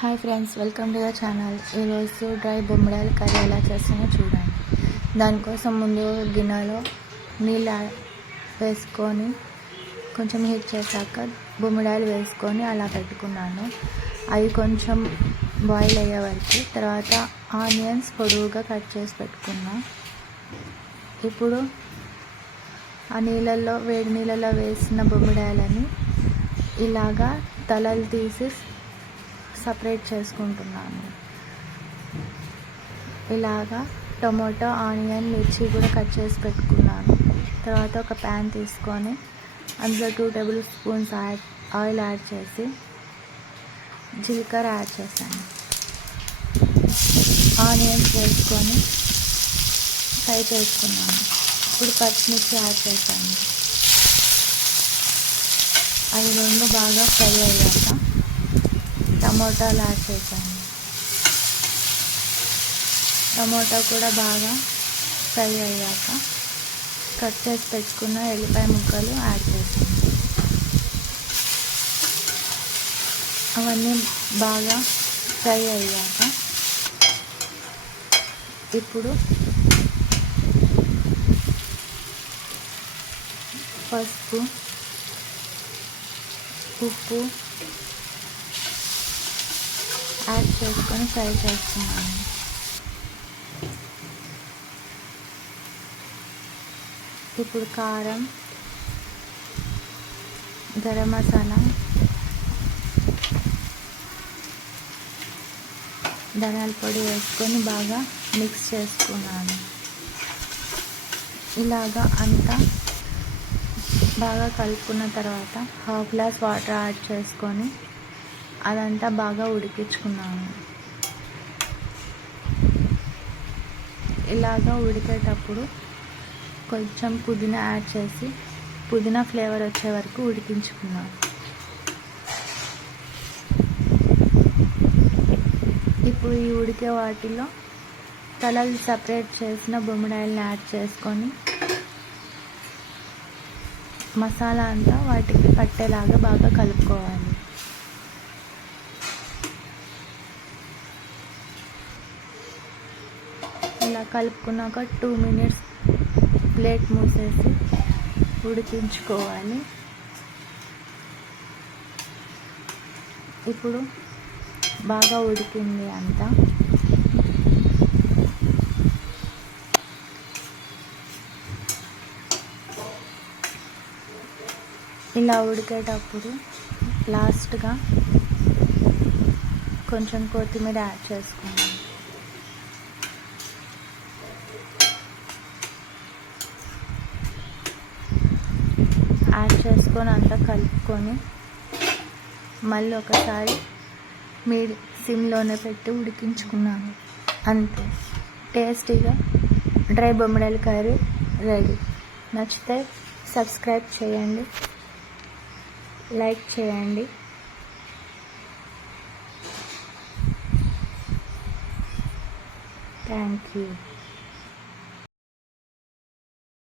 Hi friends welcome to the channel. ఈరోజు dry బొమ్మడాయిల curry ఎలా చేస్తామో చూడండి. దానికోసం ముందు గిన్నెలో నీళ్ళు వేసుకొని కొంచెం హీట్ చేశాక బొమ్మడాయిలు వేసుకొని అలా పెట్టుకున్నాను. అవి కొంచెం బాయిల్ అయ్యే వరకు. తర్వాత ఆనియన్స్ పొడవుగా కట్ చేసి పెట్టుకున్నా. ఇప్పుడు ఆ నీళ్ళల్లో వేడి నీళ్ళలో వేసిన బొమ్మడాయలని ఇలాగా తలలు తీసి సపరేట్ చేసుకుంటున్నాను. ఇలాగా టొమాటో ఆనియన్ మిర్చి కూడా కట్ చేసి పెట్టుకున్నాను. తర్వాత ఒక ప్యాన్ తీసుకొని అందులో two tablespoons add oil add చేసి జీలకర్ర యాడ్ చేశాను. ఆనియన్స్ వేసుకొని ఫ్రై చేసుకున్నాను. ఇప్పుడు పచ్చిమిర్చి యాడ్ చేశాను. అవి రెండు బాగా ఫ్రై అయ్యాక టమోటాలు యాడ్ చేశాను. టమోటా కూడా బాగా ఫ్రై అయ్యాక కట్ చేసి పెట్టుకున్న ఎల్లిపాయ ముక్కలు యాడ్ చేశాను. అవన్నీ బాగా ఫ్రై అయ్యాక ఇప్పుడు పసుపు ఉప్పు యాడ్ చేసుకొని ఫ్రై చేస్తున్నాను. ఇప్పుడు కారం గరం మసాలా ధనియాల పొడి వేసుకొని బాగా మిక్స్ చేసుకున్నాను. ఇలాగా అంతా బాగా కలుపుకున్న తర్వాత హాఫ్ గ్లాస్ వాటర్ యాడ్ చేసుకొని అదంతా బాగా ఉడికించుకున్నాను. ఇలాగా ఉడికేటప్పుడు కొంచెం పుదీనా యాడ్ చేసి పుదీనా ఫ్లేవర్ వచ్చే వరకు ఉడికించుకున్నాను. ఇప్పుడు ఈ ఉడికే వాటిలో తలలు సపరేట్ చేసిన బొమ్మిడాయల్ని యాడ్ చేసుకొని మసాలా అంతా వాటికి పట్టేలాగా బాగా కలుపుకోవాలి. ఇలా కలుపుకున్నాక టూ మినిట్స్ ప్లేట్ మూసేసి ఉడికించుకోవాలి. ఇప్పుడు బాగా ఉడికింది అంతా. ఇలా ఉడికేటప్పుడు లాస్ట్గా కొంచెం కొత్తిమీర యాడ్ చేసుకున్నాను యాడ్ చేసుకొని అంతా కలుపుకొని మళ్ళీ ఒకసారి మీ సిమ్లోనే పెట్టి ఉడికించుకున్నాను. అంతే. టేస్టీగా డ్రై బొమ్మడల కర్రీ రెడీ. నచ్చితే సబ్స్క్రైబ్ చేయండి. లైక్ చేయండి. Thank you.